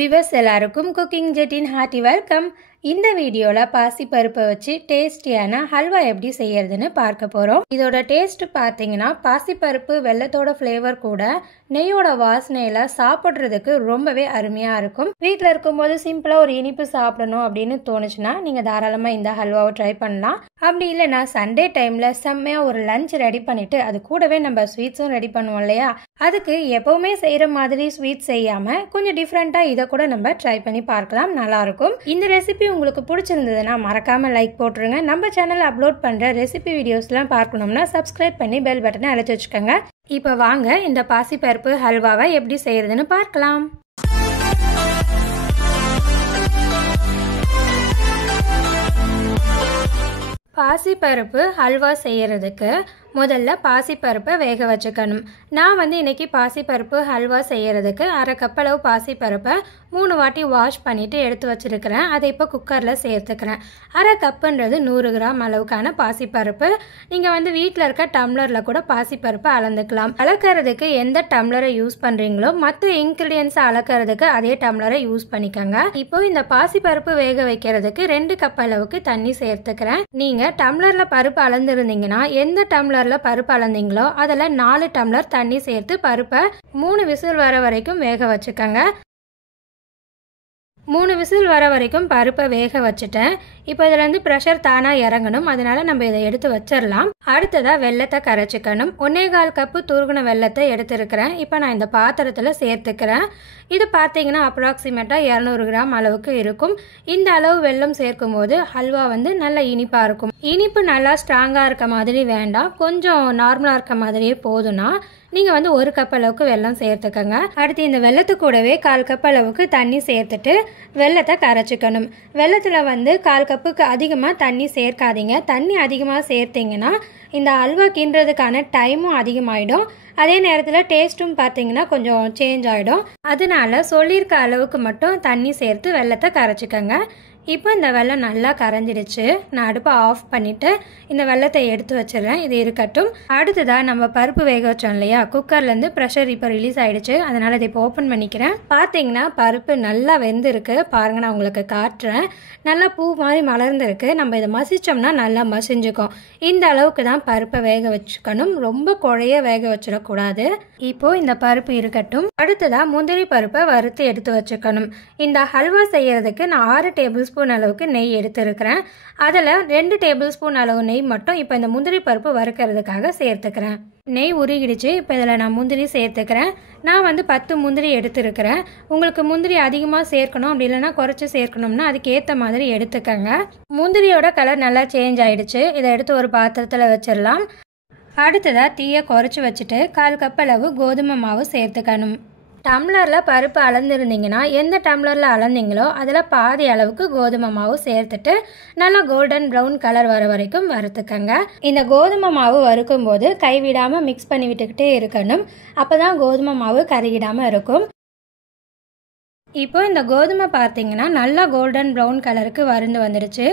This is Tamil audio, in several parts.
விவர்ஸ் எல்லாருக்கும் குக்கிங் ஜெட்டின் ஹார்ட்டி வெல்கம். இந்த வீடியோவில் பாசிப்பருப்பை வச்சு டேஸ்டியான ஹல்வா எப்படி செய்யறதுன்னு பார்க்க போகிறோம். இதோட டேஸ்ட் பார்த்தீங்கன்னா பாசிப்பருப்பு வெல்லத்தோட ஃப்ளேவர் கூட நெய்யோட வாசனையில் சாப்பிட்றதுக்கு ரொம்பவே அருமையாக இருக்கும். வீட்டில் இருக்கும்போது சிம்பிளாக ஒரு இனிப்பு சாப்பிடணும் அப்படின்னு தோணுச்சுன்னா நீங்கள் தாராளமாக இந்த ஹல்வாவை ட்ரை பண்ணலாம். அப்படி இல்லைன்னா சண்டே டைமில் செம்மையாக ஒரு லஞ்ச் ரெடி பண்ணிவிட்டு அது கூடவே நம்ம ஸ்வீட்ஸும் ரெடி பண்ணுவோம் இல்லையா, அதுக்கு எப்போவுமே செய்கிற மாதிரி ஸ்வீட் செய்யாமல் கொஞ்சம் டிஃப்ரெண்ட்டாக இதை கூட நம்ம ட்ரை பண்ணி பார்க்கலாம், நல்லாயிருக்கும். இந்த ரெசிபி உங்களுக்கு பிடிச்சிருந்ததுன்னா மறக்காமல் லைக் போட்டுருங்க. நம்ம சேனலில் அப்லோட் பண்ணுற ரெசிபி வீடியோஸ்லாம் பார்க்கணும்னா சப்ஸ்கிரைப் பண்ணி பெல் பட்டனை அழைச்சி வச்சுக்கோங்க. இப்போ வாங்க இந்த பாசிப்பருப்பு ஹல்வாவை எப்படி செய்யறதுன்னு பார்க்கலாம். பாசிப்பருப்பு ஹல்வா செய்யறதுக்கு முதல்ல பாசிப்பருப்பை வேக வச்சுக்கணும். நான் இன்னைக்கு பாசிப்பருப்பு ஹல்வா செய்யறதுக்கு 1/2 கப் அளவு பாசிப்பருப்பை 3 வாட்டி வாஷ் பண்ணிட்டு எடுத்து வச்சிருக்கிறேன். அதை இப்போ குக்கரில் சேர்த்துக்கிறேன். 1/2 கப்புன்றது 100 கிராம் அளவுக்கான பாசிப்பருப்பு. நீங்கள் வீட்டில் இருக்க டம்ளரில் கூட பாசிப்பருப்பை அளந்துக்கலாம். அளக்கிறதுக்கு எந்த டம்ளரை யூஸ் பண்ணுறீங்களோ மற்ற இன்க்ரீடியன்ஸை அளக்கிறதுக்கு அதே டம்ளரை யூஸ் பண்ணிக்கோங்க. இப்போ இந்த பாசிப்பருப்பு வேக வைக்கிறதுக்கு 2 கப் அளவுக்கு தண்ணி சேர்த்துக்கிறேன். நீங்கள் டம்ளரில் பருப்பு அளந்துருந்தீங்கன்னா எந்த டம்ளர் பருப்பு அளந்தீங்களோ அதில் 4 டம்ளர் தண்ணி சேர்த்து பருப்பை 3 விசில் வர வரைக்கும் வேக வச்சுக்கோங்க. 3 விசில் வர வரைக்கும் பருப்பை வேக வச்சுட்டேன். இப்போ இதுலேருந்து ப்ரெஷர் தானாக இறங்கணும், அதனால நம்ம இதை எடுத்து வச்சிடலாம். அடுத்ததாக வெல்லத்தை கரைச்சிக்கணும். 1/4 கப்பு துருகுன வெல்லத்தை எடுத்துருக்கிறேன். இப்போ நான் இந்த பாத்திரத்தில் சேர்த்துக்கிறேன். இது பார்த்தீங்கன்னா அப்ராக்சிமேட்டாக 200 கிராம் அளவுக்கு இருக்கும். இந்த அளவு வெல்லம் சேர்க்கும் போது ஹல்வா நல்ல இனிப்பாக இருக்கும். இனிப்பு நல்லா ஸ்ட்ராங்காக இருக்க மாதிரி வேண்டாம், கொஞ்சம் நார்மலாக இருக்க மாதிரியே போதும்னா நீங்கள் 1 கப் அளவுக்கு வெல்லம் சேர்த்துக்கோங்க. அடுத்து இந்த வெல்லத்து கூடவே 1/4 கப் அளவுக்கு தண்ணி சேர்த்துட்டு வெல்லத்தை கரைச்சிக்கணும். வெல்லத்தில் 1/4 கப்புக்கு அதிகமாக தண்ணி சேர்க்காதீங்க. தண்ணி அதிகமாக சேர்த்திங்கன்னா இந்த ஹல்வா கிண்டுறதுக்கான டைமும் அதிகமாகிடும். அதே நேரத்தில் டேஸ்ட்டும் பார்த்தீங்கன்னா கொஞ்சம் சேஞ்ச் ஆகிடும். அதனால சொல்லியிருக்க அளவுக்கு மட்டும் தண்ணி சேர்த்து வெல்லத்தை கரைச்சிக்கோங்க. இப்போ இந்த வெல்லம் நல்லா கரைஞ்சிடுச்சு. நான் அடுப்பை ஆஃப் பண்ணிவிட்டு இந்த வெல்லத்தை எடுத்து வச்சிடுறேன். இது இருக்கட்டும். அடுத்ததாக நம்ம பருப்பு வேக வச்சோம் இல்லையா, குக்கர்லேருந்து ப்ரெஷர் இப்போ ரிலீஸ் ஆகிடுச்சு. அதனால் இதை இப்போ ஓப்பன் பண்ணிக்கிறேன். பார்த்தீங்கன்னா பருப்பு நல்லா வெந்திருக்கு. பாருங்கள், நான் உங்களுக்கு காட்டுறேன். நல்லா பூ மாதிரி மலர்ந்துருக்கு. நம்ம இதை மசிச்சோம்னா நல்லா மசிஞ்சுக்கும். இந்த அளவுக்கு தான் பருப்பை வேக வச்சுக்கணும், ரொம்ப குழைய வேக வச்சிடக்கூடாது. இப்போது இந்த பருப்பு இருக்கட்டும். அடுத்ததாக முந்திரி பருப்பை வறுத்து எடுத்து வச்சுக்கணும். இந்த ஹல்வா செய்யறதுக்கு நான் 6 டேபிள் ஸ்பூன் அளவுக்கு நெய் எடுத்துருக்கிறேன். அதில் 2 டேபிள் ஸ்பூன் அளவு நெய் மட்டும் இப்போ இந்த முந்திரி பருப்பு வறுக்கிறதுக்காக சேர்த்துக்கிறேன். நெய் உருகிடுச்சு. இப்போ இதில் நான் முந்திரி சேர்த்துக்கிறேன். நான் 10 முந்திரி எடுத்துருக்கிறேன். உங்களுக்கு முந்திரி அதிகமாக சேர்க்கணும், அப்படி இல்லைன்னா குறைச்சி சேர்க்கணும்னா அதுக்கு ஏற்ற மாதிரி எடுத்துக்கங்க. முந்திரியோட கலர் நல்லா சேஞ்ச் ஆகிடுச்சு. இதை எடுத்து ஒரு பாத்திரத்தில் வச்சிடலாம். அடுத்ததாக தீயை குறைச்சி வச்சுட்டு 1/4 கப் அளவு கோதுமை மாவு சேர்த்துக்கணும். டம்ளரில் பருப்பு அளந்துருந்தீங்கன்னா எந்த டம்ளரில் அளந்தீங்களோ அதில் பாதி அளவுக்கு கோதுமை மாவு சேர்த்துட்டு நல்லா கோல்டன் ப்ரௌன் கலர் வர வரைக்கும் வறுத்துக்கங்க. இந்த கோதுமை மாவு வறுக்கும் போது கைவிடாமல் மிக்ஸ் பண்ணி விட்டுக்கிட்டே இருக்கணும். அப்போ தான் கோதுமை மாவு கருகிடாமல் இருக்கும். இப்போ இந்த கோதுமை பார்த்தீங்கன்னா நல்லா கோல்டன் ப்ரௌன் கலருக்கு வறுந்து வந்துடுச்சு.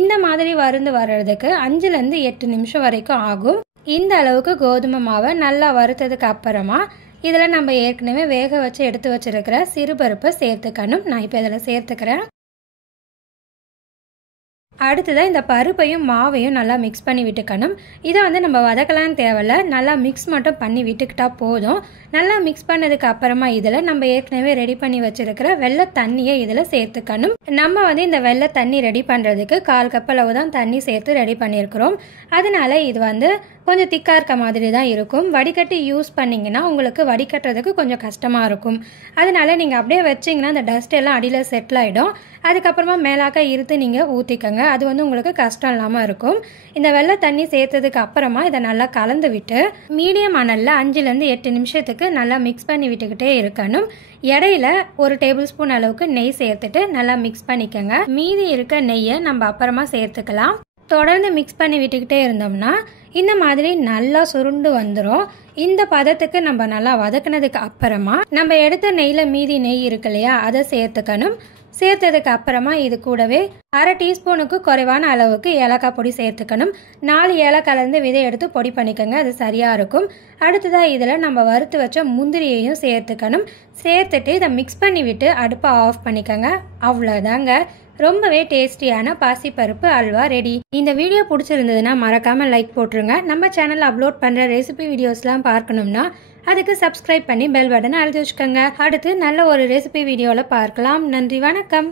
இந்த மாதிரி வறுந்து வர்றதுக்கு 5லேருந்து 8 நிமிஷம் வரைக்கும் ஆகும். இந்த அளவுக்கு கோதுமை மாவை நல்லா வறுத்ததுக்கு அப்புறமா இதில் நம்ம ஏற்கனவே வேக வச்சு எடுத்து வச்சிருக்கிற சிறுபருப்பை சேர்த்துக்கணும். நான் இப்போ இதில் சேர்த்துக்கிறேன். அடுத்ததாக இந்த பருப்பையும் மாவையும் நல்லா மிக்ஸ் பண்ணி விட்டுக்கணும். இதை நம்ம வதக்கலான்னு தேவையில்ல, நல்லா மிக்ஸ் மட்டும் பண்ணி விட்டுக்கிட்டா போதும். நல்லா மிக்ஸ் பண்ணதுக்கு அப்புறமா இதில் நம்ம ஏற்கனவே ரெடி பண்ணி வச்சிருக்கிற வெள்ளை தண்ணியை இதில் சேர்த்துக்கணும். நம்ம இந்த வெள்ளை தண்ணி ரெடி பண்ணுறதுக்கு 1/4 கப் அளவு தான் தண்ணி சேர்த்து ரெடி பண்ணியிருக்கிறோம். அதனால இது கொஞ்சம் திக்காக இருக்க மாதிரி தான் இருக்கும். வடிகட்டி யூஸ் பண்ணிங்கன்னா உங்களுக்கு வடிகட்டுறதுக்கு கொஞ்சம் கஷ்டமாக இருக்கும். அதனால நீங்கள் அப்படியே வச்சிங்கன்னா அந்த டஸ்ட் எல்லாம் அடியில் செட்டில் ஆகிடும். அதுக்கப்புறமா மேலாக்க இருத்து நீங்கள் ஊற்றிக்கங்க. அது உங்களுக்கு கஷ்டம் இல்லாமல் இருக்கும். இந்த வெள்ளை தண்ணி சேர்த்ததுக்கு அப்புறமா இதை நல்லா கலந்து விட்டு மீடியம் அனலில் 5லேருந்து 8 நிமிஷத்துக்கு நல்லா மிக்ஸ் பண்ணி விட்டுக்கிட்டே இருக்கணும். இடையில 1 டேபிள் ஸ்பூன் அளவுக்கு நெய் சேர்த்துட்டு நல்லா மிக்ஸ் பண்ணிக்கோங்க. மீதி இருக்க நெய்யை நம்ம அப்புறமா சேர்த்துக்கலாம். தொடர்ந்து மிக்ஸ் பண்ணி விட்டுக்கிட்டே இருந்தோம்னா இந்த மாதிரி நல்லா சுருண்டு வந்துடும். இந்த பதத்துக்கு நம்ம நல்லா வதக்கினதுக்கு அப்புறமா நம்ம எடுத்த நெய்யில் மீதி நெய் இருக்கு இல்லையா, அதை சேர்த்துக்கணும். சேர்த்ததுக்கு அப்புறமா இது கூடவே 1/2 டீஸ்பூனுக்கு குறைவான அளவுக்கு ஏலக்காய் பொடி சேர்த்துக்கணும். 4 ஏலக்காய் கலந்து விதை எடுத்து பொடி பண்ணிக்கோங்க, அது சரியாக இருக்கும். அடுத்ததாக இதில் நம்ம வறுத்து வச்ச முந்திரியையும் சேர்த்துக்கணும். சேர்த்துட்டு இதை மிக்ஸ் பண்ணி விட்டு அடுப்பை ஆஃப் பண்ணிக்கோங்க. அவ்வளோதாங்க, ரொம்பவே டேஸ்டியான பாசிப்பருப்பு அல்வா ரெடி. இந்த வீடியோ பிடிச்சிருந்ததுன்னா மறக்காமல் லைக் போட்டுருங்க. நம்ம சேனலில் அப்லோட் பண்ணுற ரெசிபி வீடியோஸ்லாம் பார்க்கணும்னா அதுக்கு சப்ஸ்கிரைப் பண்ணி பெல் பட்டனை அழுத்தி வச்சுக்கோங்க. அடுத்து நல்ல ஒரு ரெசிபி வீடியோவில் பார்க்கலாம். நன்றி, வணக்கம்.